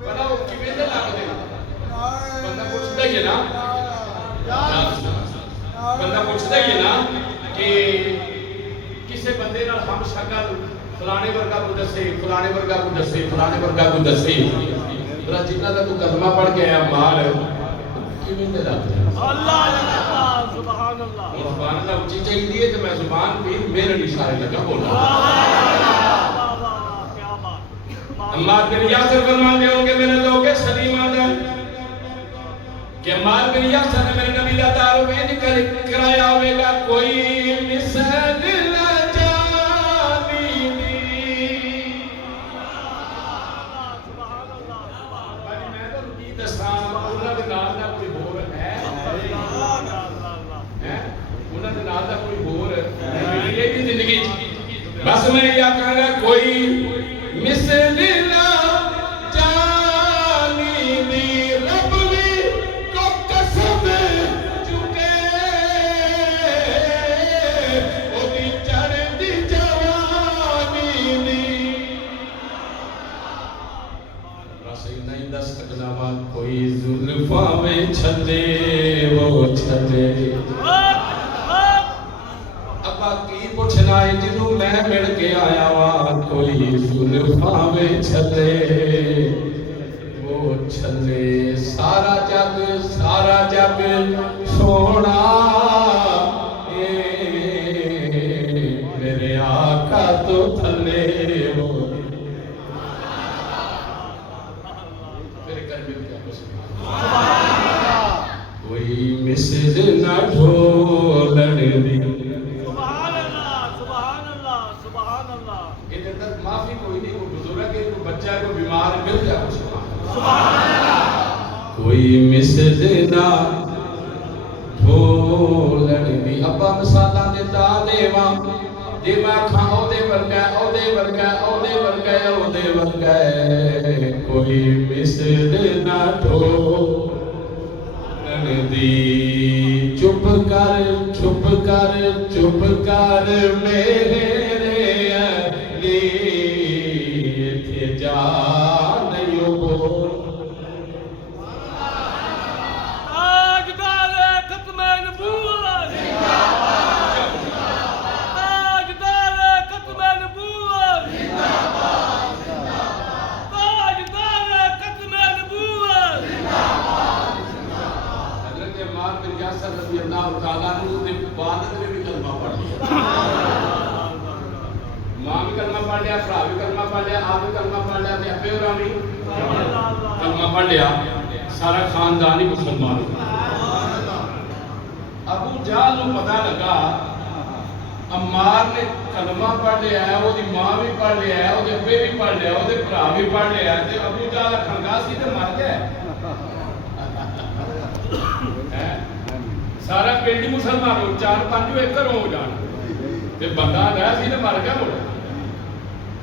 بڑا کی میرے لگ دے بندہ پوچھتا ہی ہے نا بندہ پوچھتا ہی ہے نا کہ کسے بندے نال ہم شکل فلانے ورگا کو دسے فلانے ورگا کو دسے فلانے ورگا کو دسے بلا جتنا کا تو کلمہ پڑھ کے آیا مار کیوں نہیں لگتا اللہ سبحان اللہ سبحان اللہ اچھی چاہیے تو میں زبان بھی میرے اشارے لگا بولا. کیا بات. عمار بن یاسر فرماتے ہو کہ میں نے تو کہ سلیم آتا ہے کہ عمار بن یاسر نے میرے نبی کا تعارف یہ کرایا ہوئے گا کوئی مثل نہ جانی دی. بھائی میں تو کی دساں انہاں دے نال دا کوئی ہور ہے انہاں دے نال دا کوئی ہور ہے یہ دی زندگی بس میں یہ کہاں گا کوئی مثل نہ جانی دی. رب بھی کو قسم چکے اودی چڑھدی جوانی دی. بس نہیں دس سکنا وا کوئی زلفاں میں چھدے وہ چھدے. ابا کی پوچھنا ہے جنوں میں مل کے آیا وا کوئی زلفاں میں چھدے وہ چھدے. سارا جگ سونا اے میرے آقا تو تھلے وہ. میرے گھر میں کیا کوئی مسجد نہ ڈھولن دی. معافی کوئی نہیں کوئی بزرگ ہے کوئی بچہ ہے کوئی بیمار ہے مل جائے کوئی مسجد نہ ڈھولن دی. ابا مثالاں دیتا دیواں جے میں کھاں او دے ورگا کوئی مسجد نہ ڈھولن دی. چپ کر میرے ماں بھی کلمہ پڑھ لیا بھرا بھی کلمہ پڑھ لیا آپ بھی کلمہ پڑھ لیا ابے اور بھی کلمہ پڑھ لیا سارا خاندان ہی مسلمان. ابو جہل کو پتہ لگا عمار نے کلمہ پڑھ لیا ہے وہ دی ماں بھی پڑھ لیا ہے وہ دے ابے بھی پڑھ لیا وہ دے بھرا بھی پڑھ لیا ہے ابو جہل کھنگا سی تے مر گیا سارا پنڈ مسلمان ہو 4-5 ایکڑ ہو جان تے بندہ رہ سی تے مر گیا مڑ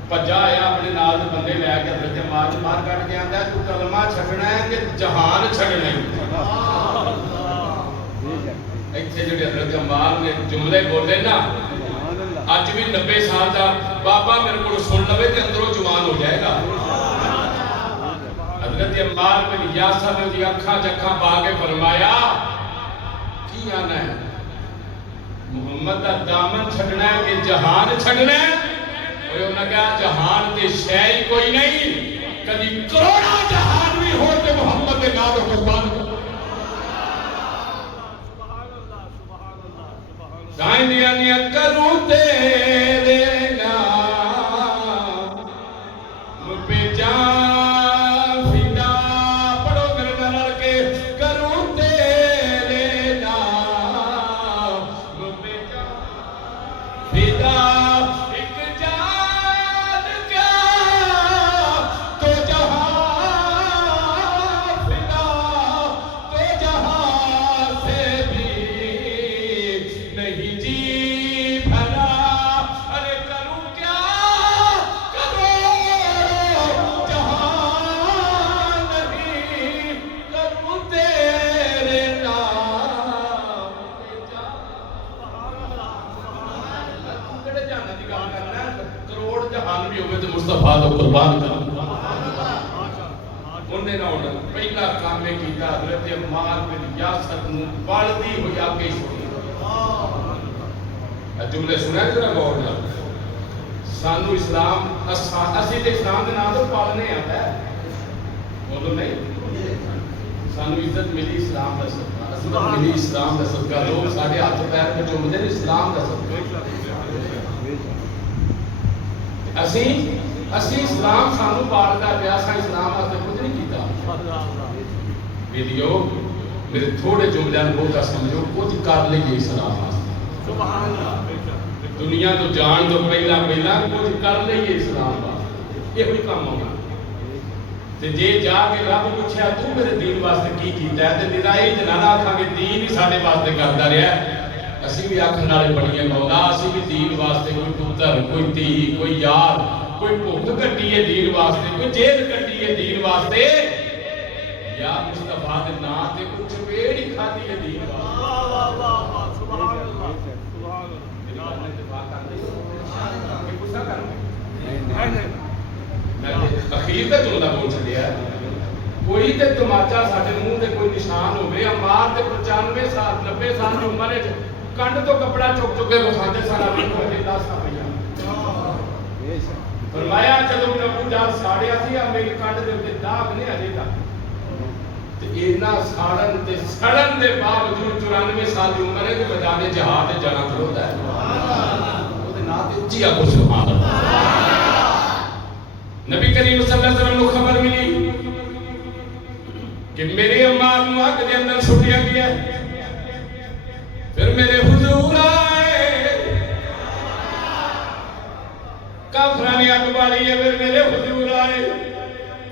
پجا آیا اپنے نال دے بندے لے کے حضرت عمار نوں باہر کڈ کے آندا تو کلمہ چھڈنا ہے کہ جہان چھڈنا ہے. ایتھے جڑے حضرت عمار نے جملے بولے نا اج بھی 90 سال دا بابا میرے کو سن لوے تے اندروں جوان ہو جائے گا. حضرت عمار بن یاسر نے دی اکھاں جکھاں پا کے فرمایا کی آنا ہے محمد دا دامن چھڈنا ہے کہ جہان چھڈنا ہے. انہوں نے کہا جہان تے شے ہی کوئی نہیں کبھی کروڑا جہان بھی ہو تے محمد دے نام قربان دائیں دیا نیا کروں تیرے نام پہ جان فدا. پڑھو میرے نال کے کروں تیرے نام پہ جان فدا. مصطفیٰ کو قربان کر انہیں نہ ہونا پہلا کام میں کیتا حضرت عمار بن یاسر نو پالدی ہوئی آگے چھوڑی. جملے سنا ہے جرا غور نال سانو اسلام اسی تے اسلام دے نام تو پالنے آتا ہے بولو نہیں سانو عزت ملی اسلام کا صدقہ، عظمت ملی اسلام کا صدقہ، لوگ سارے ہاتھ پیر میں چومتے ہیں اسلام کا صدقہ۔ اسی اسلام سانو پالتا پیا، اساں اسلام واسطے کچھ نہیں کیتا۔ ویڈیو میرے تھوڑے جملے کو کا سمجھو، کچھ کر لئیے اسلام واسطے، دنیا تو جان تو پہلا کچھ کر لئیے اسلام واسطے، یہ کوئی کام ہوگا۔ تے جے جا کے رب پوچھیا تو میرے دین واسطے کی کیتا ہے، تے نرائی جنانا آکھاں گے دین ہی ساڈے واسطے کردا رہیا ہے، اسی بھی آکھن والے بڑی ہیں مولا، اسی بھی دین واسطے کوئی پتر، کوئی دھی، کوئی یار، کوئی بھوک کٹی ہے دین واسطے، کوئی جیل کٹی ہے دین واسطے، یا مصطفیٰ دے نام تے کچھ چپیڑ ہی کھادی ہے دین واسطے۔ سبحان اللہ، سبحان اللہ۔ اخیر تے جملہ بول چلیا ہے، کوئی تے تماچا ساڈے منہ تے کوئی نشان ہوئے، عمار تے 95 سال 90 سال کی عمر وچ کنڈ تو کپڑا چک چکے وکھاندے سارا ویکھو اتے 10 پیا۔ فرمایا جدوں نبو جال ساڑیا سی میری کنڈ دے اوتے داغ نہیں اجے تک، تے اینا ساڑن تے سڑن دے باوجود 94 سال کی عمر ہے کہ میدان جہاد تے جانا کھلوتا ہے۔ او دے نام تے اچھی آکھو سبحان اللہ۔ نبی کریم صلی اللہ علیہ وسلم کو خبر ملی کہ میرے عمار نو حق دے اندر چھٹیا گیا، پھر میرے حضور آئے، کافرانی اگ بالی ہے، پھر میرے حضور آئے،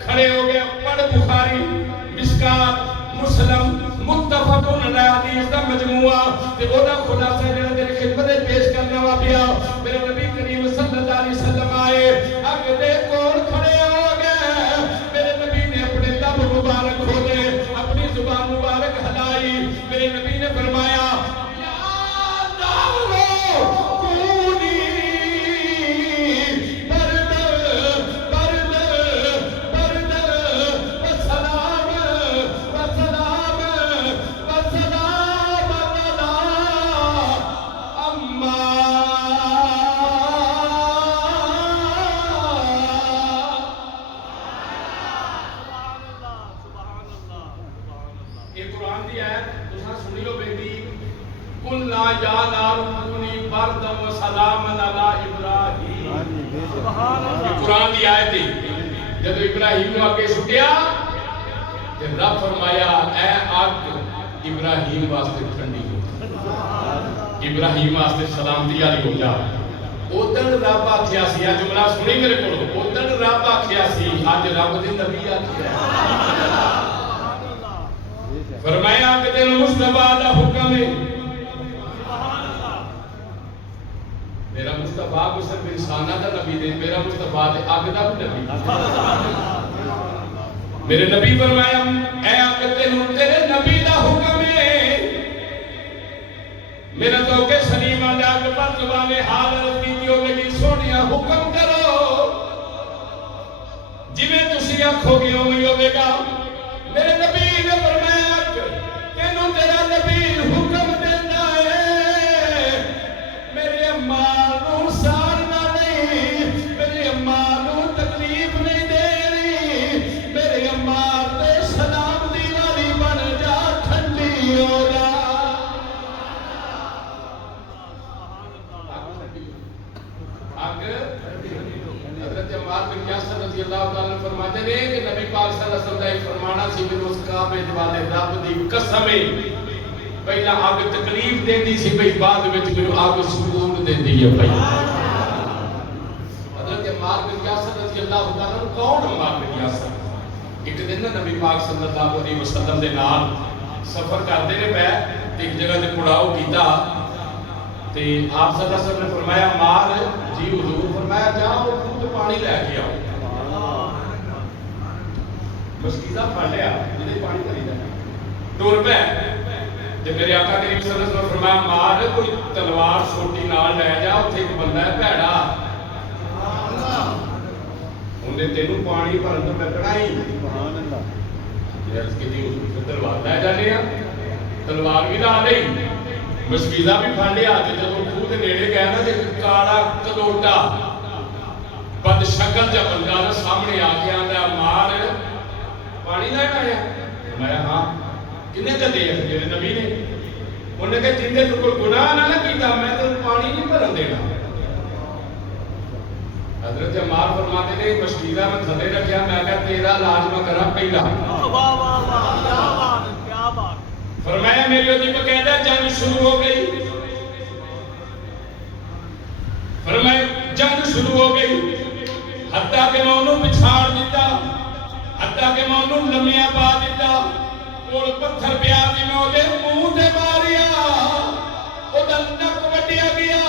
کھڑے ہو گئے، پڑھ بخاری، مشکات، مسلم، متفق علیہ حدیث دا مجموعہ، تے او دا خلاصہ جڑا تیری خدمت پیش کرنا وا پیا، میرے نبی کریم صلی اللہ علیہ وسلم آئے، اگ دے کول کھڑے ہو گئے، میرے نبی نے اپنے لب مبارک کھولے، اپنی زبان مبارک ہلائی، میرے نبی نے فرمایا یا نارو کونی برد برد برد وسلام وسلام وسلام علی عمار۔ قلنا یا نار کونی بردا و سلاما علی ابراہیم، یہ قرآن کی آیت ہے۔ جب ابراہیم نے آگے چھٹیا تو رب فرمایا اے آگ ابراہیم واسطے ٹھنڈی ہو، ابراہیم واسطے سلامتی والی ہو جا۔ ادھر رب آکھیا سی، جملہ سنی میرے کو، ادھر رب آکھیا سی، اج رب دے نبی آکھیا فرمایا کہ تینوں مصطفیٰ دا حکم ہے، میرا مصطفیٰ کو صرف انسانہ دا نبی دے، میرا مصطفیٰ دے آگ دا بھی نبی۔ میرے نبی فرمایا اے آگ تیرے نبی دا حکم ہے، میرا تو کہ سلیم آلے آگ پر زبان حال رضی دیو گی سونیا حکم کرو، جی میں تسی آنکھوں گی ہوئے گا۔ میرے نبی نے فرمایا تینوں تیرا نبی حکم دینا ہے، میرے اماں نو سارنا نہیں، میرے اماں نو تکلیف نہیں دینی، میرے اماں دے سلام دی والی بن جا، ٹھنڈی ہو جا۔ حضرت عمار بن یاسر رضی اللہ تعالیٰ فرماتے ہیں کہ نبی پاک صلی اللہ علیہ وسلم نے فرمانا سی کہ اس کعبے والے رب دی قسم پہلا آگ تکلیف دیندی سی، بھئی بعد وچ میرے آگ سکون دیندی ہے بھئی۔ حضرت عمار بن یاسر رضی اللہ تعالیٰ کون عمار بن یاسر؟ ایک دن نبی پاک صلی اللہ علیہ وسلم دے نال سفر کرتے نے پے، ایک جگہ تے پڑاؤ کیتا تے آپ صلی اللہ علیہ وسلم نے فرمایا عمار جی حضور، فرمایا جاؤ خود پانی لے کے آؤ۔ مشکیزہ پڑھ لیا جنہیں پانی کری جائے ٹور پہ، جب میرے آقا کریم صلی اللہ علیہ وسلم فرمایا مار کوئی تلوار چھوٹی نال لے جا، اتھے ایک بندہ ہے بھیڑا، انہیں تینوں پانی بھرن تو لگنا ہی، تلوار لے جانے تلوار بھی لا لئی، مشکیزہ بھی پڑھ لیا، جب خود نیڑے گیا نا ایک کالا کلوٹا بد شکل جب بندہ سامنے آ کے آندا مار پانی لینا ہے، فرمایا ہاں کنے کدے میرے نبی نے انہوں نے کہا جن کو کوئی گناہ نہ کیتا میں تو پانی نہیں بھرن دینا. حضرت عمار فرماتے نے مشکیرہ میں تھلے رکھیا میں کہا تیرا علاج میں کرا پہلا. فرمایا میری ہوتی کو کہتا جنگ شروع ہو گئی. فرمایا جنگ شروع ہو گئی حتیٰ کہ میں انہوں پچھاڑ دیتا حتیٰ کہ میں انہوں لمیاں پا دیتا اور پتھر پیا دی میں انہیں منہ دے ماریا ادھر نک وٹیا گیا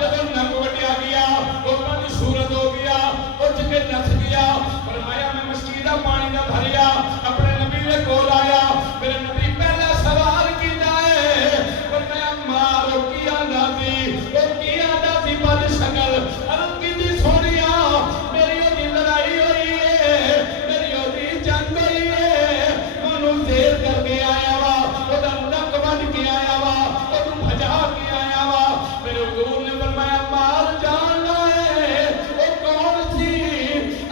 جب نک وٹیا گیا وہ صورت ہو گیا اٹھ کے نس گیا. فرمایا میں مسجدہ پانی نہ بھریا اپنے نبی نے کول آیا میرے نبی پہلا سوال کیتا ہے فرمایا مارو کیا نازی وہ کیا نازی بد شکل عرب کی دی سونیا میری ہوتی لڑائی ہوئی ہے میری ہوتی جنگ ہوئی ہے منو زیر کر کے آیا وا ادھر نک بن کے آیا وا ادھر بھجا کے آیا وا. میرے حضور نے فرمایا مار جاننا ہے وہ کون سی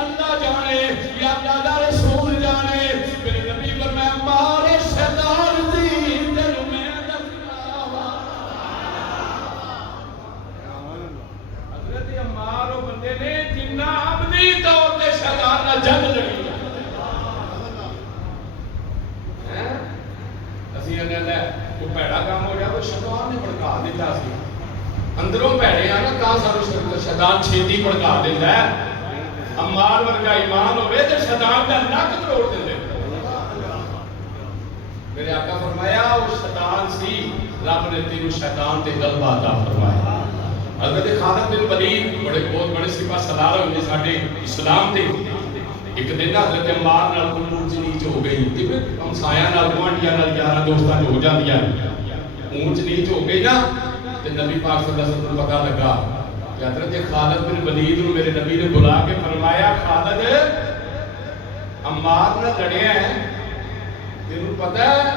اللہ جانے یا اللہ رسول جانے. میرے نبی فرمایا مار شیطان سی تینوں میں دسنا وا. حضرت عمار وہ بندے نے جنہ عملی طور تے شیطان نہ جنگ لڑی اسی انہیں کوئی پیڑا کام ہو جائے تو شیطان نے بھڑکا دیتا سی اندروں پیڑے آنا کہاں سارو شیطان چھیتی بھڑکا دیتا ہے. عمار ورگا ایمان ہوئے تو شیطان کا نک توڑ دیتے. میرے آقا فرمایا وہ شیطان سی رب نے تینوں شیطان تے غلبہ عطا فرمایا. حضرت خالد بن ولید بڑے بہت بڑے سپاہ سالار ہوئے ساڈے اسلام دے. ایک دن حضرت عمار نال کوئی اونچ نیچ ہو گئی تے ہمسایاں نال گوانڈیاں نال یاراں دوستاں جو ہو جاندیاں اونچ نیچ ہو گئی نا تے نبی پاک صلی اللہ علیہ وسلم کو پتہ لگا کہ حضرت خالد بن ولید نے میرے نبی نے بلا کے فرمایا خالد عمار نہ لڑیا ہے تینوں پتہ ہے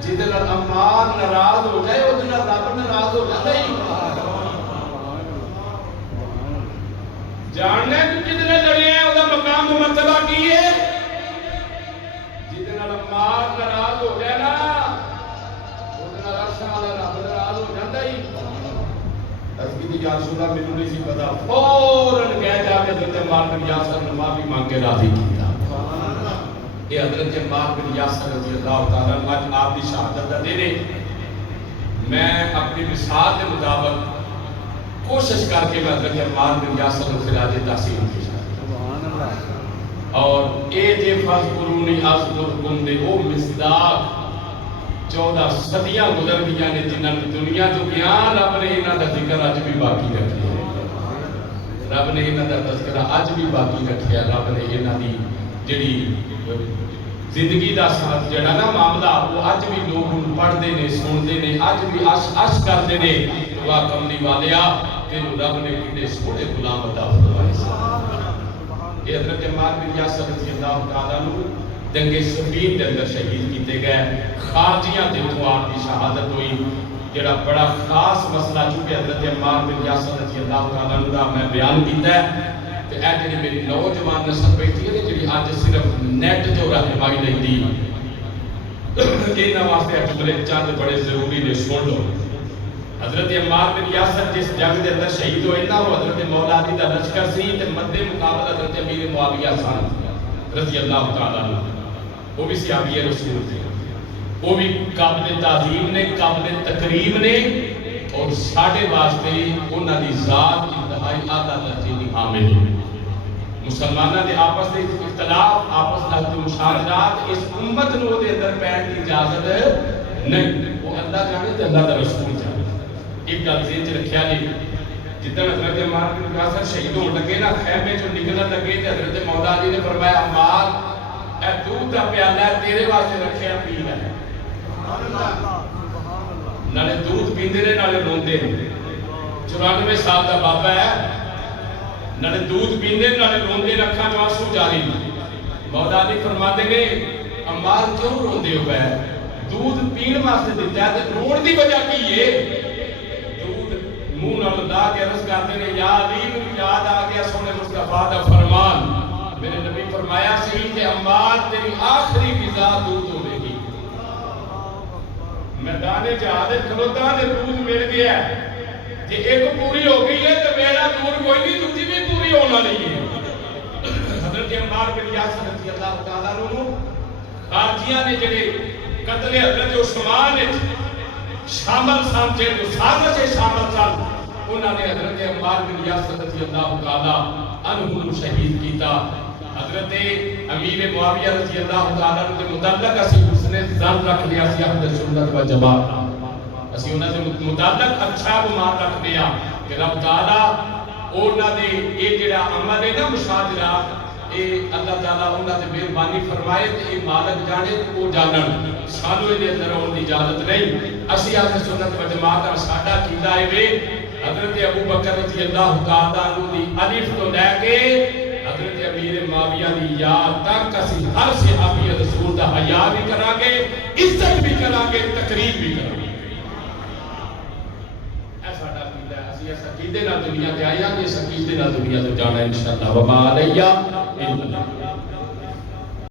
جس نال عمار ناراض ہو جائے اس نال رب ناراض ہو جاتا ہی. جاننا ہے کہ جتنے لڑے ہیں وہ مقام و مرتبہ کی ہے جتنا عمار ناراض ہو گیا نا اتنا عرش والا رب ناراض ہو جاتا ہی. اس کی یا رسول اللہ مینوں نہیں سی پتا فوراً کہہ جا کے حضرت عمار بن یاسر نے معافی مانگ کے راضی کیا. یہ حضرت عمار بن یاسر رضی اللہ تعالیٰ عنہ آپ کی شہادت دا دن ہے. میں اپنی مثال کے مطابق کوشش کر کے میں حضرت عمار بن یاسر کو خراج تحسین کی اور اے جے فذکرونی اذکرکم دے او مصداق 14 صدیاں گزر گیا نے جنہاں دنیا تو گیا رب نے انہاں دا ذکر اج بھی باقی رکھیا. رب نے انہاں دا تذکرہ اج بھی باقی رکھیا. رب نے انہاں دی جڑی زندگی دا ساتھ جڑا نا معاملہ وہ اج بھی لوگ پڑھتے نے سنتے نے اج بھی عش کرتے نے. دعا کملی والیا تینوں رب نے کتنے سونے غلام عطا فرمائے. یہ حضرت عمار بن یاسر رضی اللہ تعالیٰ عنہ جنگ صفین کے اندر شہید کیتے گئے. خارجیاں تے تو آپ کی شہادت ہوئی. جڑا بڑا خاص مسئلہ چونکہ حضرت عمار بن یاسر رضی اللہ تعالیٰ عنہ کا میں بیان کیتا ہے تے اے جڑی میری نوجوان نسل بیٹھی ہے جڑی اج صرف نیٹ جو رہنمائی نہیں دی انہاں واسطے جملے چند بڑے ضروری نے سن لو. حضرت عمار بن یاسر جس جنگ دے اندر شہید ہوئے نا وہ حضرت مولا علی دا لشکر سی تے مد مقابل حضرت امیر معاویہ سن رضی اللہ تعالیٰ عنہ. وہ بھی صحابی رسول تھے. وہ بھی قابل تعظیم نے قابل تقریب نے اور ساڈے واسطے انہاں دی ذات انتہائی اعلیٰ درجے دی حامل ہے. مسلمانوں دے آپس دے اختلاف آپس دے مشاجرات اس امت نو دے اندر پین کی اجازت نہیں. وہ اللہ جانے تے اللہ دا رسول جانے. ایک گل ذہن چ رکھیا جی جدن حضرت عمار بن یاسر شہید ہون لگے نا خیمے چوں نکلن لگے تے حضرت مولا علی نے فرمایا عمار اے دودھ دا پیالہ ہے تیرے واسطے رکھیا پی لے. نالے دودھ پیندے نے نالے روندے نے. 94 سال دا بابا ہے نالے دودھ پیندے نالے روندے اکھاں چوں آنسو جاری. مولا علی فرماتے نے عمار کیوں روندے ہو گئے؟ دودھ پین واسطے دیتا ہے تے رون دی وجہ کی ہے؟ منہ نال لا کے عرض کرتے ہیں یا علی مجھے یاد آ گیا سونے مصطفیٰ دا فرمان. میرے نبی فرمایا سی کہ عمار تیری آخری غذا دودھ ہوے گی. میدان جہاد کھلوتا نے روز مل گیا ہے کہ ایک پوری ہو گئی ہے تو میرا دور کوئی نہیں، دوسری بھی پوری ہونا نہیں ہے۔ حضرت عمار بن یاسر رضی اللہ تعالیٰ عنہ خارجیاں نے جڑے قتل حضرت عثمان شامل سن، جے سازش شامل سن، انہوں نے حضرت عمار بن یاسر رضی اللہ تعالیٰ عنہ شہید کیتا۔ حضرت امیر معاویہ رضی اللہ تعالیٰ عنہ کے متعلق اسی حسن ظن رکھ لیا سی اہل سنت و جماعت، اسی انہاں سے متعلق اچھا گمان رکھنے ہاں کہ رب تعالیٰ انہاں دے یہ جڑا عمل ہے نا مشاجرہ، اے اللہ تعالیٰ انہاں دے مہربانی فرمائے تے اے مالک جانے تے وہ جانن، سانو دے اندر آن دی اجازت نہیں۔ اسی اہل سنت و جماعت ساڈا عقیدہ ہے حضرت ابو بکر رضی اللہ تعالیٰ عنہ دی الف تو لے کے حضرت امیر معاویہ دی یاد تک اسی ہر صحابی رسول دا حیا بھی کران گے، عزت بھی کران گے، تقریب بھی کران گے۔ ایسا عقیدہ ہے، اسی اس عقیدے نال دنیا تے آیا، اس عقیدے نال دنیا تو جانا انشاءاللہ۔ وما علیہ الا